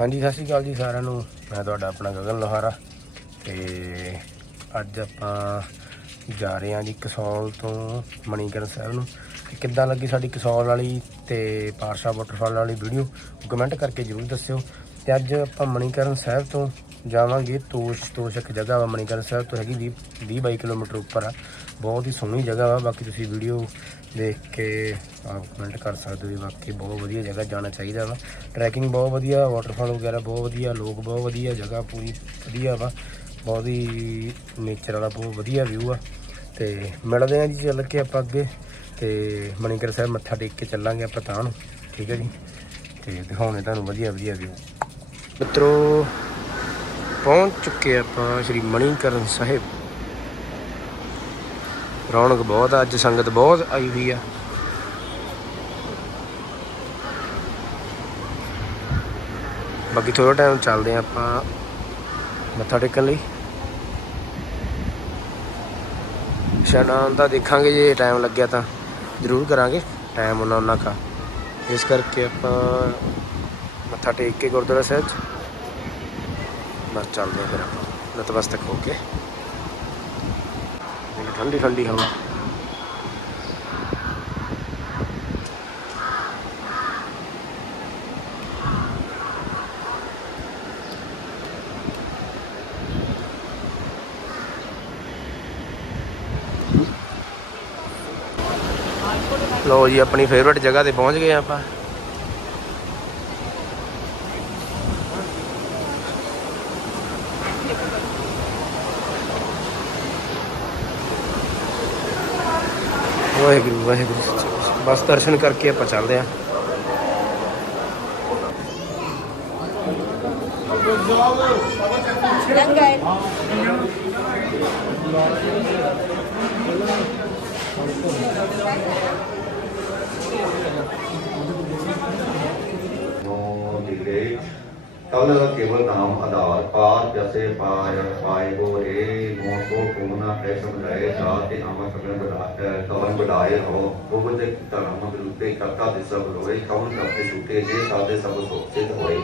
ਹਾਂਜੀ, ਸਤਿ ਸ਼੍ਰੀ ਅਕਾਲ ਜੀ ਸਾਰਿਆਂ ਨੂੰ। ਮੈਂ ਤੁਹਾਡਾ ਆਪਣਾ ਗਗਨ ਲੋਹਾਰਾ ਤੇ ਅੱਜ ਆਪਾਂ ਜਾ ਰਹੇ ਹਾਂ ਜੀ ਕਸੌਲ ਤੋਂ ਮਣੀਕਰਨ ਸਾਹਿਬ ਨੂੰ। ਤੇ ਕਿੱਦਾਂ ਲੱਗੀ ਸਾਡੀ ਕਸੌਲ ਵਾਲੀ ਤੇ ਪਾਰਸ਼ਾ ਵਾਟਰਫਾਲ ਵਾਲੀ ਵੀਡੀਓ ਕਮੈਂਟ ਕਰਕੇ ਜਰੂਰ ਦੱਸਿਓ। ਤੇ ਅੱਜ ਆਪਾਂ ਮਣੀਕਰਨ ਸਾਹਿਬ ਤੋਂ ਜਾਵਾਂਗੇ, ਤੋਸ਼ ਤੋਸ਼ ਜਗ੍ਹਾ ਵਾ ਮਣੀਕਰਨ ਸਾਹਿਬ ਤੋਂ ਹੈਗੀ 20 20 22 ਕਿਲੋਮੀਟਰ ਉੱਪਰ ਆ। ਬਹੁਤ ਹੀ ਸੋਹਣੀ ਜਗ੍ਹਾ ਵਾ, ਬਾਕੀ ਤੁਸੀਂ ਵੀਡੀਓ ਦੇਖ ਕੇ ਆਪ ਕਮੈਂਟ ਕਰ ਸਕਦੇ ਹੋ ਵੀ ਬਾਕੀ ਬਹੁਤ ਵਧੀਆ ਜਗ੍ਹਾ ਜਾਣਾ ਚਾਹੀਦਾ ਵਾ। ਟਰੈਕਿੰਗ ਬਹੁਤ ਵਧੀਆ ਵਾਟਰਫਾਲ ਵਗੈਰਾ ਬਹੁਤ ਵਧੀਆ, ਲੋਕ ਬਹੁਤ ਵਧੀਆ, ਜਗ੍ਹਾ ਪੂਰੀ ਵਧੀਆ ਵਾ। ਬਹੁਤ ਹੀ ਨੇਚਰ ਵਾਲਾ ਬਹੁਤ ਵਧੀਆ ਵਿਊ ਆ। ਤੇ ਮਿਲਦੇ ਆ ਜੀ ਚੱਲ ਕੇ ਆਪਾਂ ਅੱਗੇ, ਤੇ ਮਣੀਕਰ ਸਾਹਿਬ ਮੱਥਾ ਟੇਕ ਕੇ ਚੱਲਾਂਗੇ ਆਪਾਂ ਤਾਂ ਨੂੰ। ਠੀਕ ਹੈ ਜੀ? ਤੇ ਦਿਖਾਉਣੇ ਤੁਹਾਨੂੰ ਵਧੀਆ ਵਧੀਆ ਵਿਊ ਮਿੱਤਰੋ ਪਹੁੰਚ ਚੁੱਕੇ ਆਪਾਂ ਸ਼੍ਰੀ ਮਣੀਕਰਨ ਸਾਹਿਬ। ਰੌਣਕ ਬਹੁਤ ਆ, ਅੱਜ ਸੰਗਤ ਬਹੁਤ ਆਈ ਹੋਈ ਆ। ਬਾਕੀ ਥੋੜਾ ਟਾਈਮ ਚੱਲਦੇ ਆ ਆਪਾਂ ਮੱਥਾ ਟੇਕਣ ਲਈ। ਇਸ਼ਨਾਨ ਦਾ ਦੇਖਾਂਗੇ ਜੇ ਟਾਈਮ ਲੱਗਿਆ ਤਾਂ। ਜ਼ਰੂਰ ਕਰਾਂਗੇ ਟਾਈਮ ਉਹਨਾਂ ਉਹਨਾਂ ਕਾ ਇਸ ਕਰਕੇ ਆਪਾਂ ਮੱਥਾ ਟੇਕ ਕੇ ਗੁਰਦੁਆਰਾ ਸਾਹਿਬ 'ਚ ਬਸ ਚੱਲਦੇ ਆ ਫਿਰ ਆਪਾਂ। ਨਤਮਸਤਕ ਹੋ ਕੇ। ਠੰਡੀ ਠੰਡੀ ਹਵਾ। ਲੋ ਜੀ, ਆਪਣੀ ਫੇਵਰਟ ਜਗ੍ਹਾ ਤੇ ਪਹੁੰਚ ਗਏ ਆਪਾਂ। ਵਾਹਿਗੁਰੂ ਵਾਹਿਗੁਰੂ। ਬਸ ਦਰਸ਼ਨ ਕਰਕੇ ਆਪਾਂ ਚੱਲਦੇ ਆਂ ਨੋ ਦਿਗਰੇ ਕਲ ਕੇਵਲ ਨਾਮ ਆਧਾਰ, ਪਾਰ ਜਸੇ ਪਾਰ, ਪਾਏ ਗੋ ਰੇ, ਮੋਹ ਕੋ ਕੁਮਨਾ ਐ ਸਮਝਾਏ ਸਾਤੇ ਨਾਮ ਸਗਨ ਬੜਾਏ ਕਵਨ ਬੜਾਏ ਹੋ ਬੁਬਦ ਧਰਮ ਵਿਰੁੱਧੇ, ਕਰਤਾ ਦੇ ਸਭ ਹੋਏ ਕਵਨ ਕਰਤੇ ਛੁਟੇ, ਜੇ ਸਾਦੇ ਸਭ ਸੋਚਿਤ ਹੋਏ।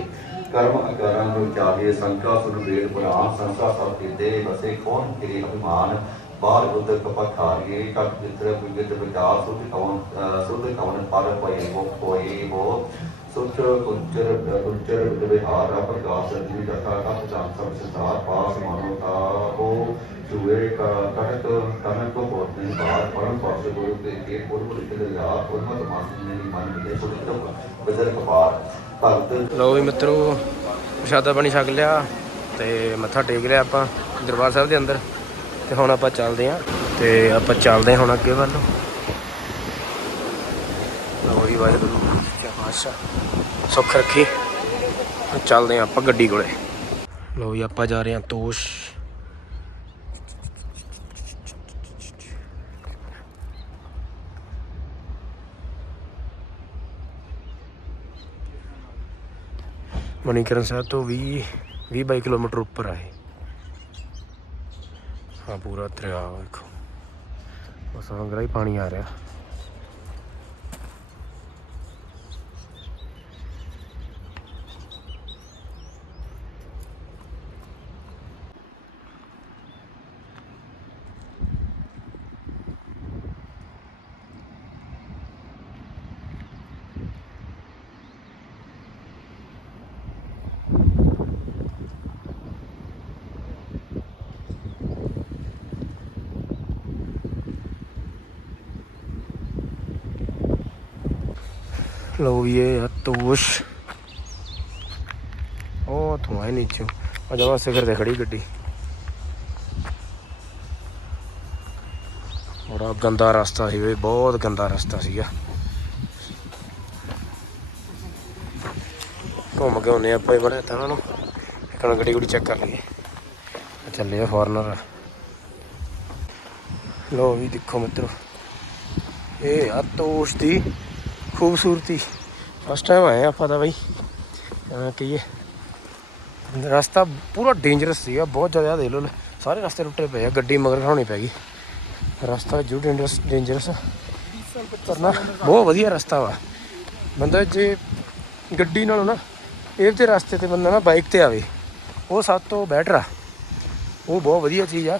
ਕਰਮ ਅਕਰਮ ਵਿਚਾਰੇ ਸੰਕਾ ਸੁਨ ਵੇਦ ਪੁਰਾਣ ਸੰਸਾ ਸਭ ਕੀਤੇ ਬਸੇ ਕੌਣ ਤੇਰੇ ਅਭਿਮਾਨ? ਬਾਲ ਬੁੱਧ ਕਪਖਾਰੀਏ ਕਟ ਜਿਤਰ ਵਿਗਤ ਵਿਚਾਰ, ਸੁਧ ਕਵਨ, ਅਹ ਸੁਧ ਕਵਨ ਪਰ ਪਏ ਹੋ ਹੋਏ ਹੋ। ਸੁਚ ਕੁੰਚਰ ਕੁੰਚਰ ਵਿਹਾਰ ਪ੍ਰਕਾਸ਼ ਜੀ ਦਤਾ ਕਪ ਜਾਨ ਸਭ ਸੰਸਾਰ ਪਾਸ ਮਾਨਵਤਾ ਹੋ ਜੁਏ ਕਟਕ ਕਨਕ ਕੋ ਹੋਤ ਬਾਤ ਪਰਮ ਪਾਸ ਗੁਰੂ ਤੇ ਕੇ ਪੁਰਬ ਲਿਖ ਲਾ ਪੁਰਮਤ ਮਾਨ ਨੇ ਮਨ ਦੇ ਸੁਣਿਤ ਬਜਰ ਕਪਾਰ ਭਗਤ ਲੋ ਵੀ ਮਿੱਤਰੋ, ਪ੍ਰਸ਼ਾਦਾ ਪਾਣੀ ਛਕ ਲਿਆ ਤੇ ਮੱਥਾ ਟੇਕ ਲਿਆ ਆਪਾਂ ਦਰਬਾਰ ਸਾਹਿਬ ਦੇ ਅੰਦਰ ਤੇ ਹੁਣ ਆਪਾਂ ਚੱਲਦੇ ਆਂ ਤੇ ਆਪਾਂ ਚੱਲਦੇ ਹਾਂ ਹੁਣ ਅੱਗੇ ਵੱਲ। ਨੂੰ ਲੋ ਜੀ ਵਾਹਿਗੁਰੂ ਕੀ ਪਾਤਸ਼ਾਹ ਸੁੱਖ ਰੱਖੀ। ਚੱਲਦੇ ਆਂ ਆਪਾਂ ਗੱਡੀ ਕੋਲੇ। ਲੋ ਜੀ, ਆਪਾਂ ਜਾ ਰਹੇ ਆਂ ਤੋਸ਼। ਮਨੀਕਰਨ ਸਾਹਿਬ ਤੋਂ 20 20 22 ਕਿਲੋਮੀਟਰ ਉੱਪਰ ਆ ਹਾਂ, ਪੂਰਾ ਦਰਿਆ ਵੇਖੋ। ਬਸ ਵਾਂਗਰਾ ਹੀ ਪਾਣੀ ਆ ਰਿਹਾ। ਲੋ ਵੀ ਇਹ ਆ ਤੋਸ਼ ਉਹ ਤੋਂ ਆਏ ਆ ਜਮਾ ਸਿਖਰ ਤੇ ਖੜੀ ਗੱਡੀ ਬੜਾ ਗੰਦਾ ਰਸਤਾ ਸੀ ਵੇ ਬਹੁਤ ਗੰਦਾ ਰਸਤਾ ਸੀਗਾ ਘੁੰਮ ਕੇ ਆਉਂਦੇ ਆਪਾਂ ਹੀ ਬੜਾ ਤਾਂ ਨੂੰ ਇੱਕ ਨਾ ਗੱਡੀ ਗੁੱਡੀ ਚੈੱਕ ਕਰ ਲਈਏ ਚੱਲੇ ਆ ਫੋਰਨਰ ਲੋ ਵੀ ਦੇਖੋ ਮਿੱਤਰੋ ਇਹ ਆ ਤੋਸ਼ ਦੀ ਖੂਬਸੂਰਤੀ। ਫਸਟ ਟਾਈਮ ਆਏ ਆਪਾਂ ਤਾਂ ਬਾਈ। ਐਵੇਂ ਕਹੀਏ। ਰਸਤਾ ਪੂਰਾ ਡੇਂਜਰਸ ਸੀਗਾ, ਬਹੁਤ ਜ਼ਿਆਦਾ ਦੇਖ ਲਓ। ਸਾਰੇ ਰਸਤੇ ਟੁੱਟੇ ਪਏ ਆ, ਗੱਡੀ ਮਗਰ ਖੜਾਉਣੀ ਪੈ ਗਈ। ਰਸਤਾ ਜੂ ਡੇਂਜਰਸ ਡੇਂਜਰਸ ਕਰਨਾ ਬਹੁਤ ਵਧੀਆ ਰਸਤਾ ਵਾ। ਬੰਦਾ ਜੇ ਗੱਡੀ ਨਾਲੋਂ ਨਾ, ਇਹ ਤੇ ਰਸਤੇ ਤੇ ਬੰਦਾ ਨਾ ਬਾਈਕ ਤੇ ਆਵੇ, ਉਹ ਸਭ ਤੋਂ ਬੈਟਰ ਆ। ਉਹ ਬਹੁਤ ਵਧੀਆ ਚੀਜ਼ ਆ।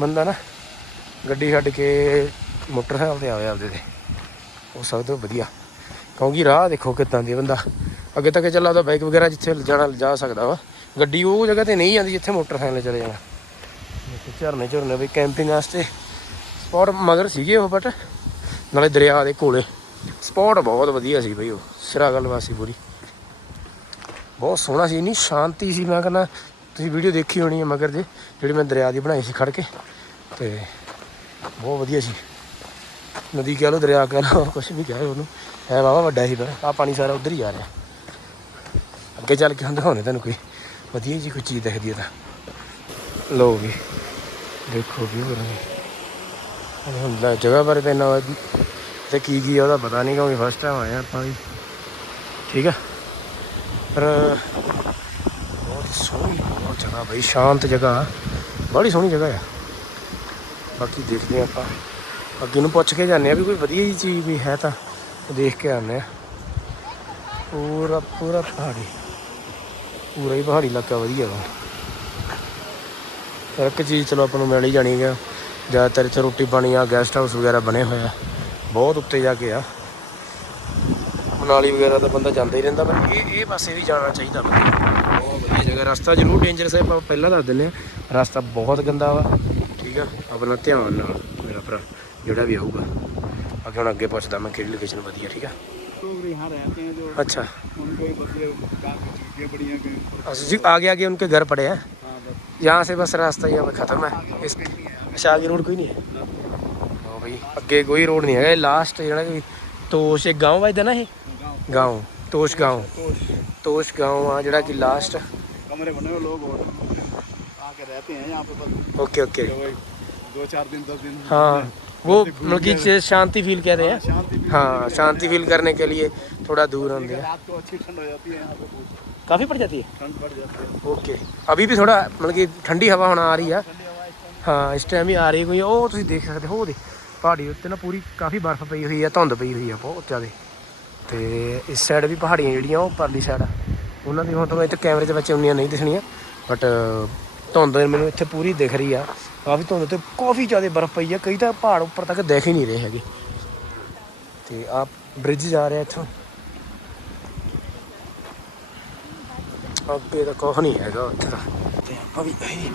ਬੰਦਾ ਨਾ ਗੱਡੀ ਛੱਡ ਕੇ ਮੋਟਰਸਾਈਕਲ ਤੇ ਆਵੇ ਆਪਦੇ ਤੇ। ਉਹ ਸਭ ਤੋਂ ਵਧੀਆ। ਕਿਉਂਕਿ ਰਾਹ ਦੇਖੋ ਕਿੱਦਾਂ ਦੀ ਬੰਦਾ। ਅੱਗੇ ਤੱਕ ਚੱਲਾ ਉਹਦਾ ਬਾਈਕ ਵਗੈਰਾ ਜਿੱਥੇ ਜਾਣਾ ਜਾ ਸਕਦਾ ਵਾ। ਗੱਡੀ ਉਹ ਜਗ੍ਹਾ ਤੇ ਨਹੀਂ ਜਾਂਦੀ ਜਿੱਥੇ ਮੋਟਰਸਾਈਕਲ ਚਲੇ ਜਾਣਾ। ਝਰਨੇ ਝਰਨੇ ਵੀ ਕੈਂਪਿੰਗ ਵਾਸਤੇ ਸਪੌਟ ਮਗਰ ਸੀਗੇ ਉਹ ਬਟ ਨਾਲੇ ਦਰਿਆ ਦੇ ਕੋਲੇ। ਸਪੌਟ ਬਹੁਤ ਵਧੀਆ ਸੀ ਬਈ ਉਹ ਸਿਰਾ ਗੱਲਬਾਤ ਸੀ ਪੂਰੀ। ਬਹੁਤ ਸੋਹਣਾ ਸੀ, ਇੰਨੀ ਸ਼ਾਂਤੀ ਸੀ। ਮੈਂ ਕਹਿੰਦਾ, ਤੁਸੀਂ ਵੀਡੀਓ ਦੇਖੀ ਹੋਣੀ ਹੈ ਮਗਰ ਜੇ, ਜਿਹੜੀ ਮੈਂ ਦਰਿਆ ਦੀ ਬਣਾਈ ਸੀ ਖੜ ਕੇ। ਤੇ ਬਹੁਤ ਵਧੀਆ ਸੀ। ਨਦੀ ਕਹਿ ਲੋ ਦਰਿਆ ਕਹਿ ਲਓ, ਕੁਛ ਵੀ ਕਹੇ ਉਹਨੂੰ। ਹੈ ਵਾਵਾ ਵੱਡਾ ਸੀ ਪਰ ਆ ਪਾਣੀ ਸਾਰਾ ਉਧਰ ਹੀ ਆ ਰਿਹਾ। ਅੱਗੇ ਚੱਲ ਕੇ ਹੁਣ ਦਿਖਾਉਣੇ ਤੁਹਾਨੂੰ ਕੋਈ ਵਧੀਆ ਜੀ ਕੋਈ ਚੀਜ਼ ਦਿਖਦੀ ਹੈ ਤਾਂ। ਲੋ ਵੀ, ਦੇਖੋ ਵੀ ਹੋ ਰਿਹਾ ਹੁਣ ਦਾ ਜਗ੍ਹਾ ਬਾਰੇ ਤਾਂ ਇੰਨਾ ਤੇ ਕੀ ਕੀ ਉਹਦਾ ਪਤਾ ਨਹੀਂ, ਕਿਉਂਕਿ ਫਸਟ ਟਾਈਮ ਆਏ ਆਪਾਂ ਵੀ। ਠੀਕ ਆ? ਪਰ ਬਹੁਤ ਸੋਹਣੀ, ਬਹੁਤ ਜਗ੍ਹਾ ਬਈ, ਸ਼ਾਂਤ ਜਗ੍ਹਾ। ਬੜੀ ਸੋਹਣੀ ਜਗ੍ਹਾ ਆ। ਬਾਕੀ ਦੇਖਦੇ ਆ ਆਪਾਂ। ਅੱਗੇ ਨੂੰ ਪੁੱਛ ਕੇ ਜਾਂਦੇ ਆ ਵੀ ਕੋਈ ਵਧੀਆ ਜੀ ਚੀਜ਼ ਵੀ ਹੈ ਤਾਂ ਉਹ ਦੇਖ ਕੇ ਆਉਂਦੇ ਆ। ਪੂਰਾ ਪੂਰਾ ਪਹਾੜੀ। ਪੂਰਾ ਹੀ ਪਹਾੜੀ ਇਲਾਕਾ ਵਧੀਆ ਵਾ। ਹਰ ਇੱਕ ਚੀਜ਼ ਚਲੋ ਆਪਾਂ ਨੂੰ ਮਿਲ ਹੀ ਜਾਣੀ ਹੈ ਜ਼ਿਆਦਾਤਰ ਇੱਥੇ ਰੋਟੀ ਪਾਣੀ ਆ ਗੈਸਟ ਹਾਊਸ ਵਗੈਰਾ ਬਣੇ ਹੋਏ ਆ। ਬਹੁਤ ਉੱਤੇ ਜਾ ਕੇ ਆ। ਮਨਾਲੀ ਵਗੈਰਾ ਤਾਂ ਬੰਦਾ ਜਾਂਦਾ ਹੀ ਰਹਿੰਦਾ, ਪਰ ਇਹ ਇਹ ਪਾਸੇ ਵੀ ਜਾਣਾ ਚਾਹੀਦਾ ਬੰਦੇ ਬਹੁਤ ਵਧੀਆ ਜਗ੍ਹਾ। ਰਸਤਾ ਜ਼ਰੂਰ ਡੇਂਜਰਸ ਹੈ ਆਪਾਂ ਪਹਿਲਾਂ ਦੱਸ ਦਿੰਦੇ ਆ। ਰਸਤਾ ਬਹੁਤ ਗੰਦਾ ਵਾ। ਠੀਕ ਆ? ਆਪਣਾ ਧਿਆਨ ਨਾਲ, ਮੇਰਾ ਭਰਾ। ਜਿਹੜਾ ਵੀ ਆਊਗਾ ਅੱਗੇ ਹੁਣ ਅੱਗੇ ਪੁੱਛਦਾ ਮੈਂ ਕਿਹੜੀ ਲੋਕੇਸ਼ਨ ਵਧੀਆ ਠੀਕ ਆ लोग यहाँ रहते हैं जो अच्छा उनको भी बदले काम की छुट्टियाँ बढ़िया गई अच्छा जी आगे आगे उनके घर पड़े हैं हाँ बस यहाँ से बस रास्ता यहाँ पे खत्म है इस अच्छा आगे रोड कोई नहीं है हाँ भाई ਅੱਗੇ ਕੋਈ ਰੋਡ ਨਹੀਂ ਹੈਗਾ ਇਹ ਲਾਸਟ ਜਿਹੜਾ ਕਿ ਤੋਸ਼ ਇੱਕ ਗਾਂਵ ਵਜਦਾ ਨਾ ਇਹ गाँव ਗਾਂਵ ਤੋਸ਼ ਗਾਂਵ तो ਤੋਸ਼ ਗਾਂਵ ਆ ਜਿਹੜਾ ਕਿ ਲਾਸਟ कमरे बने हुए लोग होटल में आके रहते हैं यहाँ पे बस ओके ओके जो वही दो चार दिन दस दिन हाँ वो मतलब कि से शांति फील कह रहे हैं शांति भी हाँ शांति फील करने के लिए थोड़ा दूर होते हैं रात को अच्छी ठंड हो जाती है यहाँ पे बहुत काफ़ी पड़ जाती है ठंड बढ़ जाती है ਓਕੇ ਅਭੀ ਵੀ ਥੋੜਾ ਮਤਲਬ ਕਿ ਠੰਡੀ ਹਵਾ ਹੁਣ ਆ ਰਹੀ ਆ ठंडी हवा इस टाइम ਹਾਂ ਇਸ ਟਾਈਮ ਵੀ ਆ ਰਹੀ ਕੋਈ ਉਹ ਤੁਸੀਂ ਦੇਖ ਸਕਦੇ ਹੋ ਉਹਦੇ ਪਹਾੜੀ ਉੱਤੇ ਨਾ ਪੂਰੀ ਕਾਫੀ ਬਰਫ਼ ਪਈ ਹੋਈ ਆ ਧੁੰਦ ਪਈ ਹੋਈ ਆ ਬਹੁਤ ਜ਼ਿਆਦਾ ਤੇ ਇਸ ਸਾਈਡ ਵੀ ਪਹਾੜੀਆਂ ਜਿਹੜੀਆਂ ਉਹ ਪਰਲੀ ਸਾਈਡ ਆ ਉਹਨਾਂ ਦੀ ਹੁਣ ਤੁਹਾਨੂੰ ਇੱਥੇ ਕੈਮਰੇ 'ਚ ਵਿੱਚ ਉਨੀਆਂ ਨਹੀਂ ਦਿਖਣੀਆਂ ਬਟ ਧੁੰਦ ਮੈਨੂੰ ਇੱਥੇ ਪੂਰੀ ਦਿਖ ਰਹੀ ਆ। ਕਾਫੀ ਧੁੰਦ ਤੇ ਕਾਫੀ ਜ਼ਿਆਦਾ ਬਰਫ਼ ਪਈ ਆ, ਕਈ ਤਾਂ ਪਹਾੜ ਉੱਪਰ ਤੱਕ ਦਿਖ ਹੀ ਨਹੀਂ ਰਹੇ ਹੈਗੇ। ਤੇ ਆ ਬ੍ਰਿਜ ਜਾ ਰਿਹਾ ਇੱਥੋਂ। ਅੱਗੇ ਤਾਂ ਕੁਛ ਨਹੀਂ ਹੈਗਾ ਉੱਥੇ ਤਾਂ। ਤੇ ਆਪਾਂ ਵੀ ਆਹੀ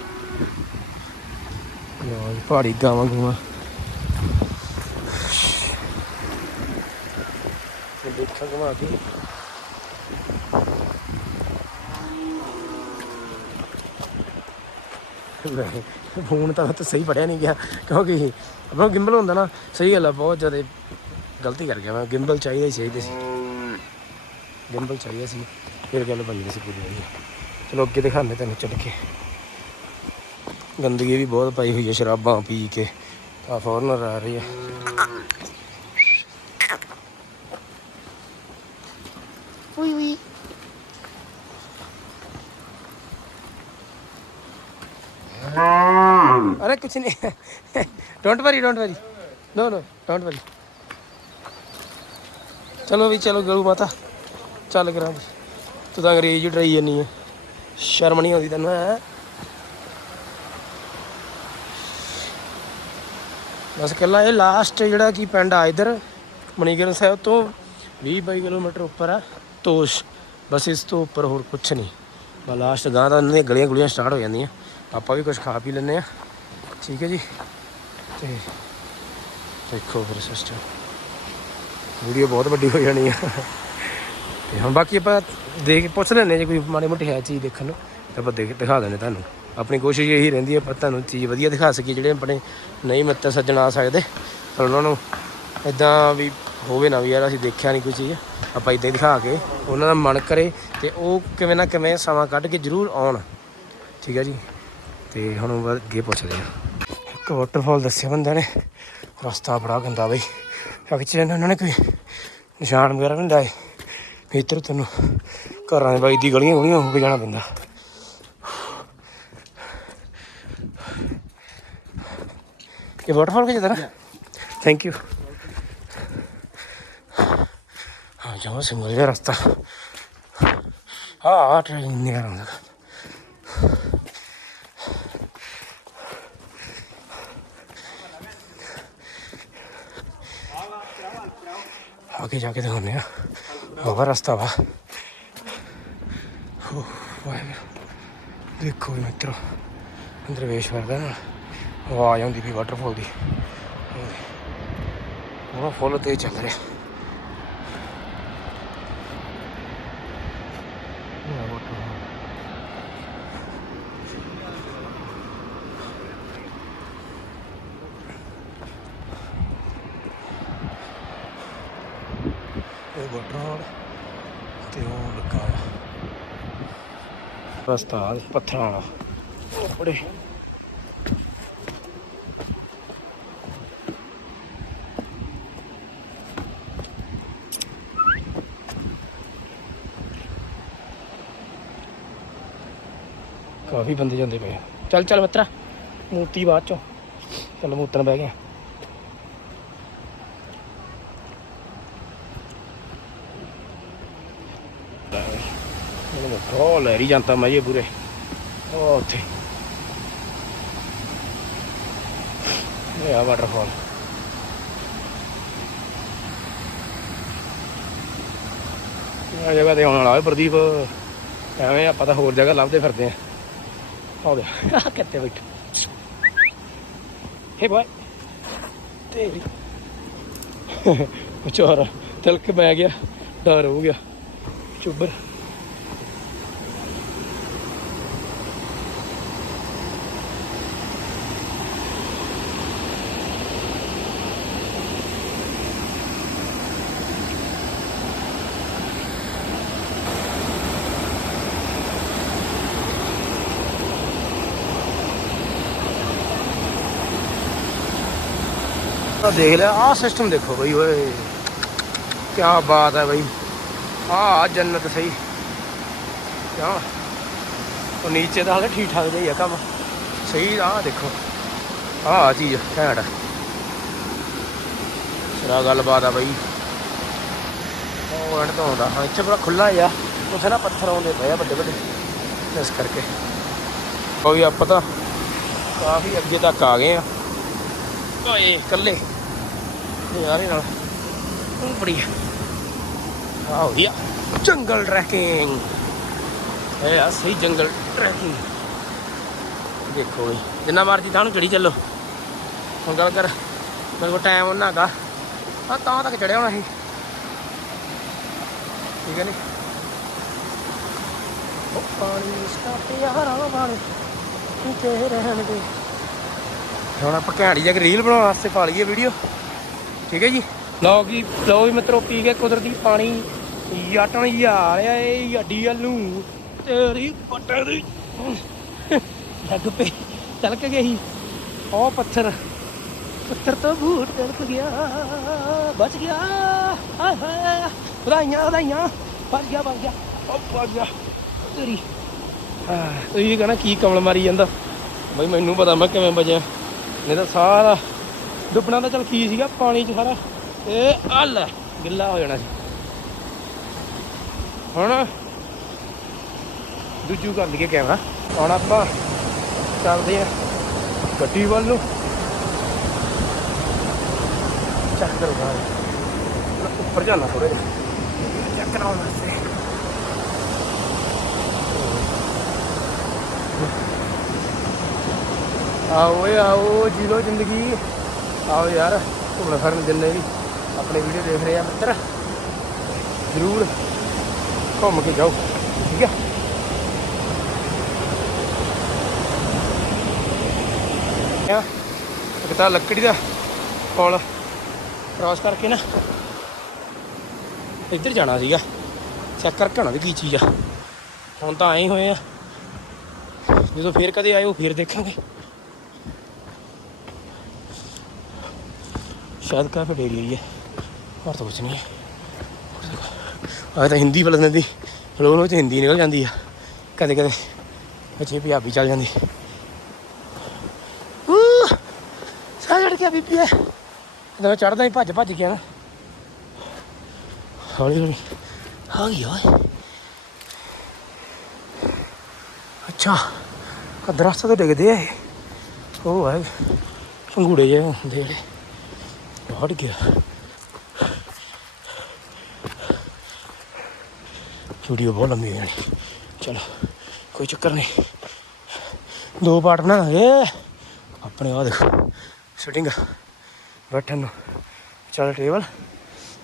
ਲੋ ਪਹਾੜੀ ਗਾਵਾਂ ਗੂਆਂ ਦੇਖਾਂ ਘੁਮਾ ਕੇ। ਨਹੀਂ, ਫੋਨ ਤਾਂ ਤਾਂ ਸਹੀ ਪੜਿਆ ਨਹੀਂ ਗਿਆ ਕਿਉਂਕਿ ਆਪਣਾ ਗਿੰਬਲ ਹੁੰਦਾ ਨਾ ਸਹੀ ਗੱਲ ਆ ਬਹੁਤ ਜ਼ਿਆਦਾ ਗਲਤੀ ਕਰ ਗਿਆ ਮੈਂ। ਗਿੰਬਲ ਚਾਹੀਦਾ ਹੀ ਚਾਹੀਦਾ ਸੀ। ਗਿੰਬਲ ਚਾਹੀਦਾ ਸੀ ਫਿਰ ਗੱਲ ਬਣੀ ਸੀ ਪੂਰੀ ਵਧੀਆ ਚਲੋ ਅੱਗੇ ਦਿਖਾਉਂਦੇ ਤੈਨੂੰ ਚੱਲ ਕੇ। ਗੰਦਗੀ ਵੀ ਬਹੁਤ ਪਾਈ ਹੋਈ ਹੈ ਸ਼ਰਾਬਾਂ ਪੀ ਕੇ ਆ ਫੋਰਨਰ ਆ ਰਹੀ ਹੈ अरे कुछ नहीं don't worry don't worry no no don't worry ਚਲੋ ਵੀ ਚਲੋ ਗਰੂ ਮਾਤਾ ਚੱਲ ਕਰਾਂ ਤੂੰ ਤਾਂ ਅੰਗਰੇਜ਼ ਹੀ ਡਰਾਈ ਜਾਨੀ ਹੈ ਸ਼ਰਮ ਨਹੀਂ ਆਉਂਦੀ ਤੈਨੂੰ ਹੈ ਬਸ ਕੱਲਾ ਇਹ ਲਾਸਟ ਜਿਹੜਾ ਕੀ ਪਿੰਡ ਆ ਇਧਰ ਮਣੀਗਰਨ ਸਾਹਿਬ ਤੋਂ 20 22 ਕਿਲੋਮੀਟਰ ਉੱਪਰ ਆ ਤੋਸ਼ ਬਸ ਇਸ ਤੋਂ ਉੱਪਰ ਹੋਰ ਕੁਝ ਨਹੀਂ ਬਸ ਲਾਸਟ ਗਾਂ ਦਾ ਉਹਨਾਂ ਦੀਆਂ ਗਲੀਆਂ ਗੁਲੀਆਂ ਸਟਾਰਟ ਹੋ ਜਾਂਦੀਆਂ ਆਪਾਂ ਵੀ ਕੁਝ ਖਾ ਪੀ ਲੈਂਦੇ ਆ ਠੀਕ ਹੈ ਜੀ। ਤੇ ਦੇਖੋ ਫਿਰ ਸਿਸਟਮ ਵੀਡੀਓ ਬਹੁਤ ਵੱਡੀ ਹੋ ਜਾਣੀ ਆ। ਤੇ ਹੁਣ ਬਾਕੀ ਆਪਾਂ ਦੇਖ ਪੁੱਛ ਲੈਂਦੇ ਹਾਂ ਜੇ, ਕੋਈ ਮਾੜੀ ਮੋਟੀ ਹੈ ਚੀਜ਼ ਦੇਖਣ ਨੂੰ, ਤਾਂ ਆਪਾਂ ਦੇਖ ਦਿਖਾ ਦਿੰਦੇ ਤੁਹਾਨੂੰ। ਆਪਣੀ ਕੋਸ਼ਿਸ਼ ਇਹੀ ਰਹਿੰਦੀ ਹੈ ਆਪਾਂ ਤੁਹਾਨੂੰ ਚੀਜ਼ ਵਧੀਆ ਦਿਖਾ ਸਕੀਏ, ਜਿਹੜੇ ਆਪਣੇ ਨਹੀਂ ਮਿੱਤਰ ਸੱਜਣ ਆ ਸਕਦੇ। ਤਾਂ ਉਹਨਾਂ ਨੂੰ ਇਦਾਂ ਵੀ ਹੋਵੇ ਨਾ ਵੀ ਯਾਰ, ਅਸੀਂ ਦੇਖਿਆ ਨਹੀਂ ਕੋਈ ਚੀਜ਼। ਆਪਾਂ ਇਦਾਂ ਦਿਖਾ ਕੇ ਉਹਨਾਂ ਦਾ ਮਨ ਕਰੇ ਤੇ ਉਹ ਕਿਵੇਂ ਨਾ ਕਿਵੇਂ ਸਮਾਂ ਕੱਢ ਕੇ ਜ਼ਰੂਰ ਆਉਣ। ਠੀਕ ਹੈ ਜੀ। ਤੇ ਹੁਣ ਅੱਗੇ ਪੁੱਛਦੇ ਹਾਂ। ਇੱਕ ਵਾਟਰਫਾਲ ਦੱਸਿਆ ਬੰਦੇ ਨੇ। ਰਸਤਾ ਬੜਾ ਗੰਦਾ ਬਈ। ਐਕਚੁਅਲੀ ਉਹਨਾਂ ਨੇ ਕੋਈ ਨਿਸ਼ਾਨ ਵਗੈਰਾ ਨਹੀਂ ਲਾਏ। ਇੱਧਰ ਤੈਨੂੰ ਘਰਾਂ ਦੇ ਬਾਈ ਦੀ ਗਲੀਆਂ ਗਲੀਆਂ ਹੋ ਕੇ ਜਾਣਾ ਪੈਂਦਾ। ਇਹ ਵਾਟਰਫਾਲ ਕਿੱਥੇ ਤਰਾ ਥੈਂਕ ਯੂ ਹਾਂ ਜਾਵਾਂ ਸਿੰਗਲ ਦਾ ਰਸਤਾ। ਹਾਂ ਆ ਟ੍ਰੇਨ ਨਹੀਂ ਕਰਾਂਗਾ ਆਗੇ ਜਾ ਕੇ ਦਿਖਾਉਂਦੇ ਆ ਹੋਰ ਰਸਤਾ ਵਾ। ਵਾਹਿਗੁਰੂ। ਦੇਖੋ ਜੀ ਮਿੱਤਰੋ ਦਰਵੇਸ਼ਵਰ ਦਾ ਨਾ, ਆਵਾਜ਼ ਆਉਂਦੀ ਵੀ ਵਾਟਰਫਾਲ ਦੀ। ਉਹ ਫੁੱਲ ਤੇ ਚੱਲ ਰਿਹਾ ਇਹ waterfall। ਇਹ ਵਾਟਰਫਾਲ ਤੇ ਉਹ ਲੱਗਾ ਆ ਰਸਤਾ ਪੱਥਰਾਂ ਵਾਲਾ। ਬੜੇ ਕਾਫੀ ਬੰਦੇ ਜਾਂਦੇ ਪਏ ਆ। ਚੱਲ ਚੱਲ ਮਿੱਤਰਾ ਮੂਰਤੀ ਬਾਅਦ ਚੋਂ। ਚੱਲ ਮੂਤਨ ਬਹਿ ਗਿਆ। ਬਹੁਤ ਲਹਿਰੀ ਜਾਂਦਾ ਮੈਂ ਇਹ ਪੂਰੇ ਉਹ ਉੱਥੇ ਇਹ ਆ ਜਗ੍ਹਾ ਤੇ ਆਉਣ ਵਾਲਾ ਓਏ ਪ੍ਰਦੀਪ ਐਵੇਂ ਆਪਾਂ ਤਾਂ ਹੋਰ ਜਗ੍ਹਾ ਲੱਭਦੇ ਫਿਰਦੇ ਆ ਆਹ ਦੇ ਆਹ ਕਿੱਥੇ ਬੈਠਾ ਹੇ ਬਾਏ ਤੇਰੀ ਵਿਚਾਰਾ ਤਿਲਕ ਪੈ ਗਿਆ ਡਰ ਹੋ ਗਿਆ ਚੁੱਬਰ ਆ ਦੇਖ ਲੈ ਆਹ ਸਿਸਟਮ ਦੇਖੋ ਬਈ ਓਏ। ਕੀ ਬਾਤ ਹੈ ਬਈ। ਆਹ ਜੰਨਤ ਸਹੀ। ਕਿਆ? ਉਹ ਨੀਚੇ ਦਾ ਹਾਲੇ ਠੀਕ ਠਾਕ ਜਿਹਾ ਹੀ ਆ ਕੰਮ। ਸਹੀ ਆਹ ਦੇਖੋ। ਆਹ ਚੀਜ਼ ਘੈਂਟ। ਸਿਰਾ ਗੱਲਬਾਤ ਆ ਬਈ। ਉਹ ਐਂਡ ਤੋਂ ਆਉਂਦਾ। ਹਾਂ ਇੱਥੇ ਬੜਾ ਖੁੱਲਾ ਆ। ਉੱਥੇ ਨਾ ਪੱਥਰ ਆਉਂਦੇ ਪਏ ਆ ਵੱਡੇ ਵੱਡੇ। ਇਸ ਕਰਕੇ। ਕੋਈ ਆਪਾਂ ਤਾਂ ਕਾਫੀ ਅੱਗੇ ਤੱਕ ਆ ਗਏ ਆ। ਓਏ। ਇਕੱਲੇ। ਯਾਰੇ ਨਾਲ। ਉਹ ਬੜੀ ਆ ਹੋ ਗਿਆ ਜੰਗਲ ਟਰੈਕਿੰਗ ਇਹ ਆ ਸਹੀ ਜੰਗਲ ਟਰੈਕਿੰਗ ਦੇਖੋ ਬਈ, ਜਿੰਨਾ ਮਰਜ਼ੀ ਤੁਹਾਨੂੰ ਚੜੀ ਚੱਲੋ। ਹੁਣ ਗੱਲ ਕਰ, ਮੇਰੇ ਕੋਲ ਟਾਈਮ ਉਹਨਾਂ ਹੈਗਾ ਆ ਤਾਂ ਤੱਕ ਚੜਿਆ ਹੋਣਾ ਸੀ। ਠੀਕ ਹੈ ਨੀ? ਉਹ ਪਾਣੀ ਇਸਕਾ ਪਿਆਰਾ ਪਾਣੀ। ਤੇ ਰਹਿਣ ਦੇ? ਹੁਣ ਆਪਾਂ ਘੈਂਟੀ ਜਾ ਕੇ ਰੀਲ ਬਣਾਉਣ ਵਾਸਤੇ ਪਾ ਲਈਏ ਵੀਡੀਓ ਠੀਕ ਹੈ ਜੀ? ਲਓ ਜੀ, ਲਓ ਵੀ ਮਿੱਤਰੋ ਪੀ ਕੇ ਕੁਦਰਤੀ ਪਾਣੀ। ਯਾਟਣ ਯਾਰ ਆ ਅੱਡੀ ਵੱਲੋਂ ਤੇਰੀ ਪੱਟੇ ਦੀ ਲੱਗ ਪੇ ਤਲਕ ਗਈ। ਉਹ ਪੱਥਰ ਪੱਥਰ ਤੋਂ ਭੂਤ ਤਲਕ ਗਿਆ, ਬਚ ਗਿਆ। ਹਾਏ ਹਾਏ, ਵਧਾਈਆਂ ਵਧਾਈਆਂ। ਬਚ ਗਿਆ ਬਚ ਗਿਆ। ਉਹ ਬਚ ਗਿਆ। ਤੇਰੀ। ਹਾਂ ਤੁਸੀਂ ਕਹਣਾ ਕੀ ਕਮਲ ਮਾਰੀ ਜਾਂਦਾ। ਬਈ ਮੈਨੂੰ ਪਤਾ ਮੈਂ ਕਿਵੇਂ ਬਚਿਆ। ਨਹੀਂ ਤਾਂ ਸਾਰਾ ਡੁੱਬਣਾ ਤਾਂ ਚਲ ਕੀ ਸੀਗਾ ਪਾਣੀ 'ਚ ਸਾਰਾ। ਇਹ ਅੱਲ ਗਿੱਲਾ ਹੋ ਜਾਣਾ ਸੀ। ਹੁਣ ਦੂਜੂ ਕਰ ਲਈਏ ਕੈਮਰਾ। ਹੁਣ ਆਪਾਂ ਚੱਲਦੇ ਆ ਗੱਡੀ ਵੱਲ ਨੂੰ। ਚੱਕ ਕਰੋ ਬਾਹਰ। ਉੱਪਰ ਜਾਣਾ ਥੋੜੇ ਚੈੱਕ ਕਰਾਉਣ ਵਾਸਤੇ। ਆਓ ਆਓ ਜੀ ਲੋ ਜ਼ਿੰਦਗੀ। ਆਓ ਯਾਰ, ਘੁੰਮਣ ਫਿਰਨ ਜਿੰਨੇ ਵੀ ਆਪਣੇ ਵੀਡੀਓ ਦੇਖ ਰਹੇ ਆ ਮਿੱਤਰ, ਜ਼ਰੂਰ ਘੁੰਮ ਕੇ ਜਾਓ, ਠੀਕ ਹੈ ਇੱਕ ਤਾਂ ਲੱਕੜੀ ਦਾ ਪੁਲ ਕ੍ਰਾਸ ਕਰਕੇ ਨਾ ਇੱਧਰ ਜਾਣਾ ਸੀਗਾ ਚੈੱਕ ਕਰਕੇ ਆਉਣਾ ਵੀ ਕੀ ਚੀਜ਼ ਆ। ਹੁਣ ਤਾਂ ਆਏ ਹੀ ਹੋਏ ਆ, ਜਦੋਂ ਫੇਰ ਕਦੇ ਆਇਓ ਫੇਰ ਦੇਖਾਂਗੇ। शायद काफ़ी डेरी हुई है और तो कुछ नहीं है ਆ ਤਾਂ ਹਿੰਦੀ ਬੋਲਣ ਦੀ ਲੋਕ ਲੋਕ ਚ ਹਿੰਦੀ ਨਿਕਲ ਜਾਂਦੀ ਆ ਕਦੇ ਕਦੇ ਅੱਛੇ ਪੰਜਾਬੀ ਚੱਲ ਜਾਂਦੀ ਸਾਹ ਚੜ ਗਿਆ ਬੀਬੀ ਐ ਜਦੋਂ ਚੜਦਾ ਹੀ ਭੱਜ ਭੱਜ ਗਿਆ ਨਾ ਹੌਲੀ ਹੌਲੀ ਆ ਗਿਆ ਓਏ ਅੱਛਾ ਆ ਦਰਖਤ ਤੋਂ ਡਿੱਗਦੇ ਆ ਇਹ ਉਹ ਹੈ ਪੰਗੂੜੇ ਜਿਹੇ ਹੁੰਦੇ ਜਿਹੜੇ ਹਟ ਗਿਆ। ਵੀਡੀਓ ਬਹੁਤ ਲੰਮੀ ਹੋ ਜਾਣੀ ਚਲੋ, ਕੋਈ ਚੱਕਰ ਨਹੀਂ। ਦੋ ਪਾਰਟ ਬਣਾਵਾਂਗੇ ਆਪਣੇ ਆ ਦੇਖੋ ਸਿਟਿੰਗ ਬੈਠਣ ਨੂੰ। ਚੱਲ ਟੇਬਲ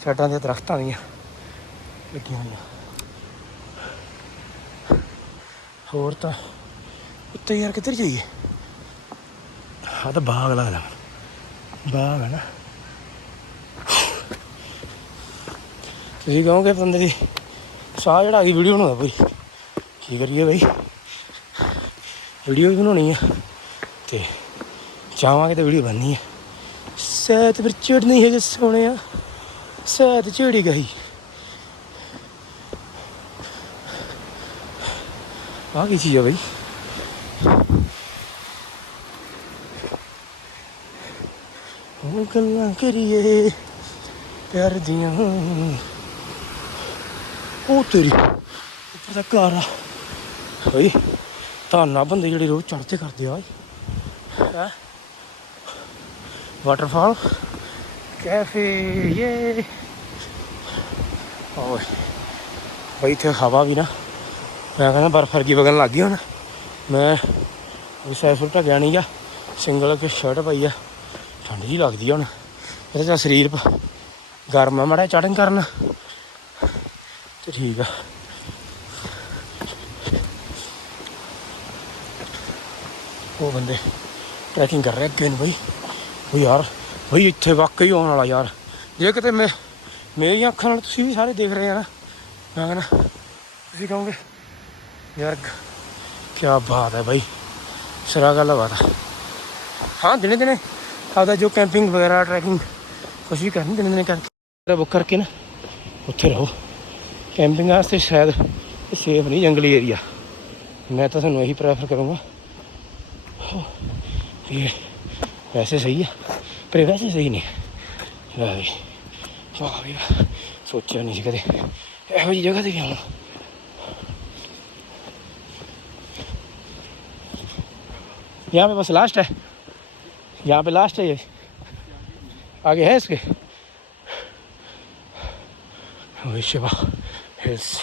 ਸਾਈਡਾਂ ਦੇ ਦਰਖਤਾਂ ਦੀਆਂ ਲੱਗੀਆਂ ਹੋਈਆਂ। ਹੋਰ ਤਾਂ ਉੱਤੇ ਯਾਰ ਕਿੱਧਰ ਜਾਈਏ? ਆ ਤਾਂ ਬਾਗ ਲੱਗਦਾ। ਮੈਨੂੰ। ਬਾਗ ਹੈ ਨਾ। ਤੁਸੀਂ ਕਹੋਗੇ ਬੰਦੇ ਦੀ ਸਾਹ ਜਿਹੜਾ ਗਈ ਵੀਡੀਓ ਬਣਾਉਂਦਾ ਬਈ ਕੀ ਕਰੀਏ ਬਈ? ਵੀਡੀਓ ਵੀ ਬਣਾਉਣੀ ਆ ਤੇ ਚਾਹਾਂਗੇ ਤਾਂ ਵੀਡੀਓ ਬਣਨੀ ਹੈ ਸੈਤ ਫਿਰ ਚੜਨੀ ਹੈ ਜੇ ਸੋਹਣਿਆ। ਸੈਤ ਚੜੀ ਗਈ। ਆ ਕੀ ਚੀਜ਼ ਆ ਬਈ? ਉਹ ਗੱਲਾਂ ਕਰੀਏ ਪਿਆਰ ਦੀਆਂ। ਉਹ ਤੇਰੀ ਉੱਪਰ ਦਾ ਘਰ ਆ। ਬਈ ਧਾਨਾ ਬੰਦੇ ਜਿਹੜੇ ਰੋਜ਼ ਚੜ੍ਹਦੇ ਕਰਦੇ ਆ ਹੈ? ਵਾਟਰਫਾਲ ਕੈਫੇ ਇਹ ਓਏ, ਬਈ ਇੱਥੇ ਹਵਾ ਵੀ ਨਾ, ਮੈਂ ਕਹਿੰਦਾ ਬਰਫ਼ ਵਰਗੀ ਵਗਣ ਲੱਗ ਗਈ ਹੁਣ। ਮੈਂ ਉਹ ਸੈਫੁਲ ਤਾਂ ਗਿਆ ਨਹੀਂ ਗਾ, ਸਿੰਗਲ ਕੇ ਸ਼ਰਟ ਪਾਈ ਆ। ਠੰਡ ਜੀ ਲੱਗਦੀ ਹੁਣ। ਇਹਦਾ ਤਾਂ ਸਰੀਰ ਪ- ਗਰਮ ਆ, ਮੜਾ ਚੜਨ ਕਰਨ। ਠੀਕ ਆ। ਉਹ ਬੰਦੇ ਟਰੈਕਿੰਗ ਕਰ ਰਹੇ ਅੱਗੇ ਨੂੰ ਬਈ। ਉਹ ਯਾਰ, ਬਈ ਇੱਥੇ ਵਾਕਈ ਆਉਣ ਵਾਲਾ ਯਾਰ। ਜੇ ਕਿਤੇ ਮੈਂ, ਮੇਰੀਆਂ ਅੱਖਾਂ ਨਾਲ ਤੁਸੀਂ ਵੀ ਸਾਰੇ ਦੇਖ ਰਹੇ ਆ ਨਾ, ਮੈਂ ਕਹਿੰਦਾ, ਤੁਸੀਂ ਕਹੋਗੇ, ਯਾਰ ਕੀ ਬਾਤ ਹੈ ਬਾਈ। ਸਰਾ ਗੱਲ ਬਾਤ ਹਾਂ ਦਿਨੇ ਦਿਨੇ ਆਪਦਾ ਜੋ ਕੈਂਪਿੰਗ ਵਗੈਰਾ ਟਰੈਕਿੰਗ ਕੁਛ ਵੀ ਕਰਨੀ ਦਿਨੇ ਦਿਨੇ ਕਰਕੇ। ਬੁੱਕ ਕਰਕੇ ਨਾ, ਉੱਥੇ ਰਹੋ। ਕੈਂਪਿੰਗ ਵਾਸਤੇ ਸ਼ਾਇਦ ਇਹ ਸੇਫ ਨਹੀਂ ਜੰਗਲੀ ਏਰੀਆ ਮੈਂ ਤਾਂ ਤੁਹਾਨੂੰ ਇਹੀ ਪ੍ਰੈਫਰ ਕਰੂੰਗਾ ਇਹ ਵੈਸੇ ਸਹੀ ਹੈ ਪਰ ਇਹ ਵੈਸੇ ਸਹੀ ਨਹੀਂ ਵਾਹ ਵੀ ਵਾਹ ਵੀ ਵਾਹ। ਸੋਚਿਆ ਨਹੀਂ ਸੀ ਕਦੇ ਇਹੋ ਜਿਹੀ ਜਗ੍ਹਾ ਤੇ ਵੀ ਆਉਣਾ यहाँ पे बस लास्ट है यहाँ पे लास्ट है ये आगे है इसके ओए शिवा ਹਿਲਸ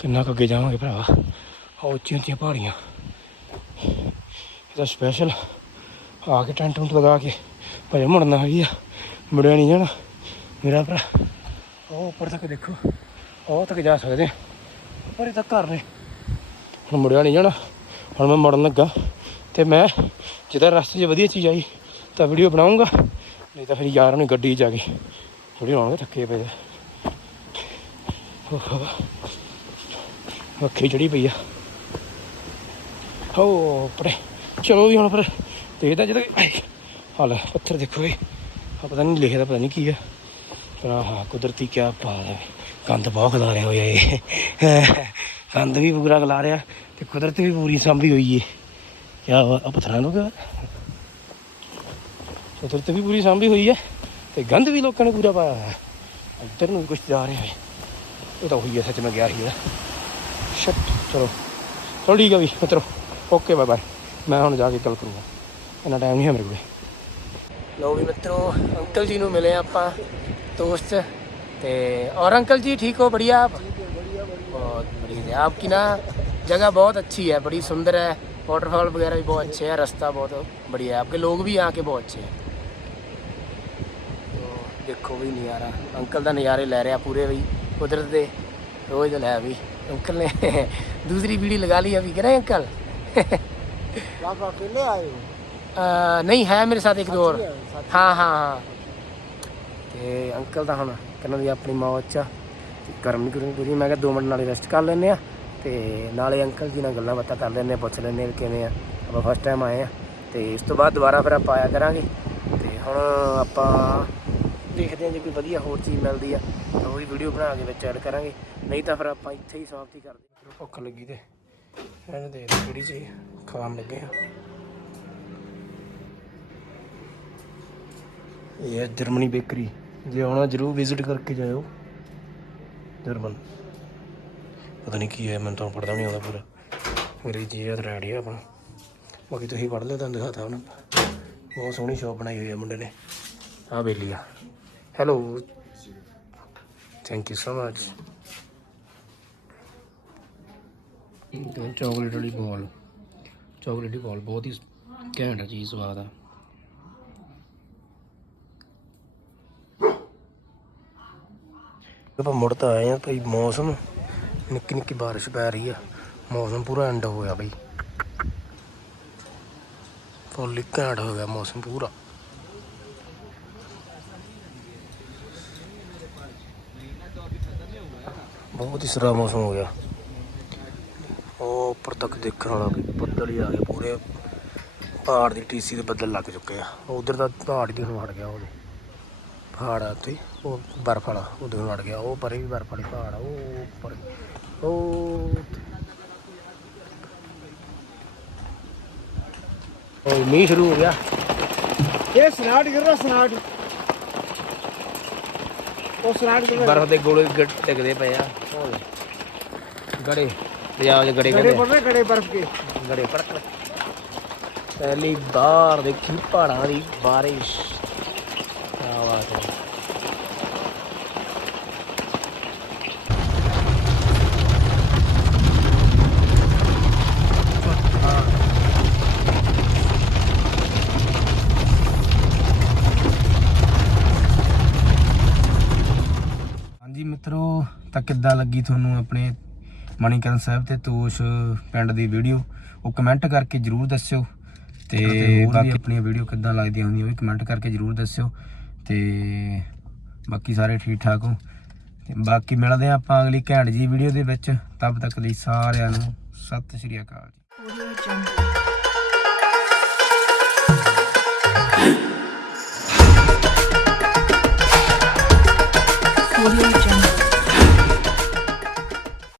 ਕਿੰਨਾ ਕੁ ਅੱਗੇ ਜਾਵਾਂਗੇ ਭਰਾਵਾ? ਆ ਉੱਚੀਆਂ ਉੱਚੀਆਂ ਪਹਾੜੀਆਂ। ਇਹਦਾ ਸਪੈਸ਼ਲ ਆ ਕੇ ਟੈਂਟ ਟੁੰਟ ਲਗਾ ਕੇ ਭਜੇ ਮੁੜਨਾ ਹੈਗੀ ਆ ਮੁੜਿਆ ਨਹੀਂ ਜਾਣਾ। ਮੇਰਾ ਭਰਾ ਉਹ ਉੱਪਰ ਤੱਕ ਦੇਖੋ ਉਹ ਤੱਕ ਜਾ ਸਕਦੇ ਪਰ ਇਹ ਤਾਂ ਘਰ ਨੇ। ਹੁਣ ਮੁੜਿਆ ਨਹੀਂ ਜਾਣਾ। ਹੁਣ ਮੈਂ ਮੁੜਨ ਲੱਗਾ। ਤੇ ਮੈਂ ਜਿੱਦਾਂ ਰਸਤੇ 'ਚ ਵਧੀਆ ਚੀਜ਼ ਆਈ, ਤਾਂ ਵੀਡੀਓ ਬਣਾਉਂਗਾ ਨਹੀਂ ਤਾਂ ਫਿਰ ਯਾਰਾਂ ਨੂੰ ਗੱਡੀ ਜਾ ਕੇ ਵੀਡੀਓ ਬਣਾਉਣਗੇ ਥੱਕੇ ਪਏ ਆ। ਅੱਖੀ ਚੜੀ ਪਈ ਆ ਹੋ ਪਰੇ ਚਲੋ ਵੀ ਹੁਣ ਫਿਰ ਦੇਖਦਾ ਜਦੋਂ ਹਾਲ ਪੱਥਰ ਦੇਖੋ ਇਹ ਆ ਪਤਾ ਨਹੀਂ ਲਿਖਿਆ ਪਤਾ ਨਹੀਂ ਕੀ ਆ ਪਰ ਆਹ ਕੁਦਰਤੀ ਕਿਆ ਬਾਤ ਹੈ ਕੰਧ ਬਹੁਤ ਖਲਾ ਰਿਹਾ ਹੋਇਆ ਇਹ ਕੰਧ ਵੀ ਪੂਰਾ ਖਲਾ ਰਿਹਾ ਤੇ ਕੁਦਰਤ ਵੀ ਪੂਰੀ ਸਾਂਭੀ ਹੋਈ ਏ ਕਿਆ ਆ ਪੱਥਰਾਂ ਨੂੰ ਕਿਆ ਕੁਦਰਤ ਵੀ ਪੂਰੀ ਸਾਂਭੀ ਹੋਈ ਹੈ ਤੇ ਗੰਦ ਵੀ ਲੋਕਾਂ ਨੇ ਪੂਰਾ ਪਾਇਆ ਹੈ ਇੱਧਰ ਨੂੰ ਵੀ ਕੁਝ ਜਾ ਰਿਹਾ ਹੈ ਇਹ ਤਾਂ ਹੋਈ ਹੈ ਸੱਚ ਮੈਂ ਗਿਆ ਸੀ ਸ਼ਟ ਚਲੋ ਚਲੋ ਠੀਕ ਆ ਵੀ ਮਿੱਤਰੋ ਓਕੇ ਬਾਏ ਬਾਏ ਮੈਂ ਹੁਣ ਜਾ ਕੇ ਗੱਲ ਕਰੂੰਗਾ ਇੰਨਾ ਟਾਈਮ ਨਹੀਂ ਹੈ ਮੇਰੇ ਕੋਲ ਲੋ ਵੀ ਮਿੱਤਰੋ ਅੰਕਲ ਜੀ ਨੂੰ ਮਿਲੇ ਆਪਾਂ दोस्त ते और अंकल जी ठीक हो बढ़िया आप बहुत बढ़िया आपकी ना जगह बहुत अच्छी है बड़ी सुंदर है वाटरफॉल वगैरह भी बहुत अच्छे हैं रास्ता बहुत बढ़िया है आपके लोग भी यहाँ के बहुत अच्छे हैं तो देखो भी नज़ारा अंकल का नज़ारे ले रहे हैं पूरे भी कुदरत दे रोज लै भी अंकल ने दूसरी बीड़ी लगा ली अभी कह रहे हैं अंकल आप अकेले आए हो ਅਹ ਨਹੀਂ ਹੈ ਮੇਰੇ ਸਾਥ ਇੱਕ ਦੋ ਹੋਰ ਹਾਂ ਹਾਂ ਹਾਂ ਤੇ ਅੰਕਲ ਤਾਂ ਹੁਣ ਕਹਿੰਦਾ ਵੀ ਆਪਣੀ ਮੌਜ ਚ ਤੇ ਗਰਮ ਨਹੀਂ ਕਰਨੀ ਪੂਰੀ ਮੈਂ ਕਿਹਾ ਦੋ ਮਿੰਟ ਨਾਲੇ ਰੈਸਟ ਕਰ ਲੈਂਦੇ ਆ ਤੇ ਨਾਲੇ ਅੰਕਲ ਜੀ ਨਾਲ ਗੱਲਾਂ ਬਾਤਾਂ ਕਰ ਲੈਂਦੇ ਆ ਪੁੱਛ ਲੈਂਦੇ ਆ ਵੀ ਕਿਵੇਂ ਆ ਆਪਾਂ ਫਸਟ ਟਾਈਮ ਆਏ ਆ ਤੇ ਇਸ ਤੋਂ ਬਾਅਦ ਦੁਬਾਰਾ ਫਿਰ ਆਪਾਂ ਆਇਆ ਕਰਾਂਗੇ ਤੇ ਹੁਣ ਆਪਾਂ ਦੇਖਦੇ ਹਾਂ ਜੇ ਕੋਈ ਵਧੀਆ ਹੋਰ ਚੀਜ਼ ਮਿਲਦੀ ਆ, ਤਾਂ ਉਹ ਵੀਡੀਓ ਬਣਾ ਕੇ ਵਿੱਚ ਐਡ ਕਰਾਂਗੇ। ਨਹੀਂ ਤਾਂ ਫਿਰ ਆਪਾਂ ਇੱਥੇ ਹੀ ਸਮਾਪਤੀ ਕਰਦੇ ਭੁੱਖ ਲੱਗੀ ਤੇ ਇਹਨੂੰ ਦੇ ਦੇ ਕਿਹੜੀ ਚੀਜ਼ ਖਾਣ ਲੱਗੇ ਆ। ਇਹ ਹੈ ਜਰਮਨੀ ਬੇਕਰੀ। ਜੇ ਆਉਣਾ ਜਰੂਰ ਵਿਜ਼ਿਟ ਕਰਕੇ ਜਾਇਓ। ਜਰਮਨ। ਪਤਾ ਨਹੀਂ ਕੀ ਹੈ ਮੈਨੂੰ ਤਾਂ ਪੜਦਾ ਨਹੀਂ ਆਉਂਦਾ ਪੂਰਾ। ਅੰਗਰੇਜ਼ੀ ਯਾਦ ਰੈਡੀ ਆ ਆਪਣਾ। ਬਾਕੀ ਤੁਸੀਂ ਪੜ੍ਹ ਲਿਓ, ਤੁਹਾਨੂੰ ਦਿਖਾਤਾ ਹੁਣ ਬਹੁਤ ਸੋਹਣੀ ਸ਼ੋਪ ਬਣਾਈ ਹੋਈ ਹੈ ਮੁੰਡੇ ਨੇ। ਆ ਬੇਲੀ ਆ। Hello thank you so much chocolate ਵਾਲੀ ਬਾਲ ਚਾਕਲੇਟ ਦੀ ਬਾਲ ਬਹੁਤ ਹੀ ਘੈਂਟ ਚੀਜ਼ ਸਵਾਦ ਆ। ਆਪਾਂ ਮੁੜ ਤਾਂ ਆਏ ਆ ਭਾਈ ਮੌਸਮ ਨਿੱਕੀ ਨਿੱਕੀ ਬਾਰਿਸ਼ ਪੈ ਰਹੀ ਆ। ਮੌਸਮ ਪੂਰਾ ਐਂਡ ਹੋ ਗਿਆ ਬਈ। ਫੁੱਲ ਘੈਂਟ ਹੋ ਗਿਆ ਮੌਸਮ ਪੂਰਾ। ਬਹੁਤ ਹੀ ਸਰਾ ਮੌਸਮ ਹੋ ਗਿਆ। ਉਹ ਉੱਪਰ ਤੱਕ ਦੇਖਣ ਵਾਲਾ ਵੀ ਬੱਦਲ ਹੀ ਆ ਗਏ ਪੂਰੇ। ਪਹਾੜ ਦੀ ਟੀਸੀ ਦੇ ਬੱਦਲ ਲੱਗ ਚੁੱਕੇ ਆ। ਉਧਰ ਦਾ ਪਹਾੜ ਹੀ ਹੁਣ ਹਟ ਗਿਆ ਉਹਦੇ ਪਹਾੜ ਆ ਉੱਥੇ ਉਹ ਬਰਫ ਵਾਲਾ ਉਧਰ ਨੂੰ ਗਿਆ। ਉਹ ਪਰੇ ਵੀ ਬਰਫ ਵਾਲੀ ਪਹਾੜ ਆ, ਉਹ ਉੱਪਰ ਉਹ ਉਹ ਮੀਂਹ ਸ਼ੁਰੂ ਹੋ ਗਿਆ। ਇਹ ਸਨਾਟ ਗਿਰ ਰਿਹਾ, ਸਨਾਟ। ਉਹ ਬਰਫ ਦੇ ਗੋਲੇ ਗਿ- ਡਿੱਗਦੇ ਪਏ ਆ। ਗੜੇ ਪੰਜਾਬ ਦੇ ਗੜੇ ਗੜੇ ਕਹਿੰਦੇ ਗੜੇ ਬਰਫ ਕੇ। ਗੜੇ ਕੜਕ ਪਹਿਲੀ ਬਾਰ ਦੇਖੀ ਪਹਾੜਾਂ ਦੀ ਬਾਰਿਸ਼ ਆ ਬਾਤ ਹੈ ਹਾਂਜੀ ਮਿੱਤਰੋ ਤਾਂ ਕਿੱਦਾਂ ਲੱਗੀ ਤੁਹਾਨੂੰ ਆਪਣੇ ਮਣੀਕਰਨ ਸਾਹਿਬ ਤੇ ਤੋਸ਼ ਪਿੰਡ ਦੀ ਵੀਡੀਓ? ਉਹ ਕਮੈਂਟ ਕਰਕੇ ਜਰੂਰ ਦੱਸਿਓ ਤੇ ਬਾਕੀ ਆਪਣੀਆਂ ਵੀਡੀਓ ਕਿੱਦਾਂ ਲੱਗਦੀਆਂ ਹੁੰਦੀਆਂ ਉਹ ਵੀ ਕਮੈਂਟ ਕਰਕੇ ਜਰੂਰ ਦੱਸਿਓ ਤੇ ਬਾਕੀ ਸਾਰੇ ਠੀਕ ਠਾਕ ਹੋ। ਤੇ ਬਾਕੀ ਮਿਲਦੇ ਆ ਆਪਾਂ ਅਗਲੀ ਘੈਂਟ ਜੀ ਵੀਡੀਓ ਦੇ ਵਿੱਚ। ਤਬ ਤੱਕ ਲਈ ਸਾਰਿਆਂ ਨੂੰ ਸਤਿ ਸ਼੍ਰੀ ਅਕਾਲ Audio Jungle.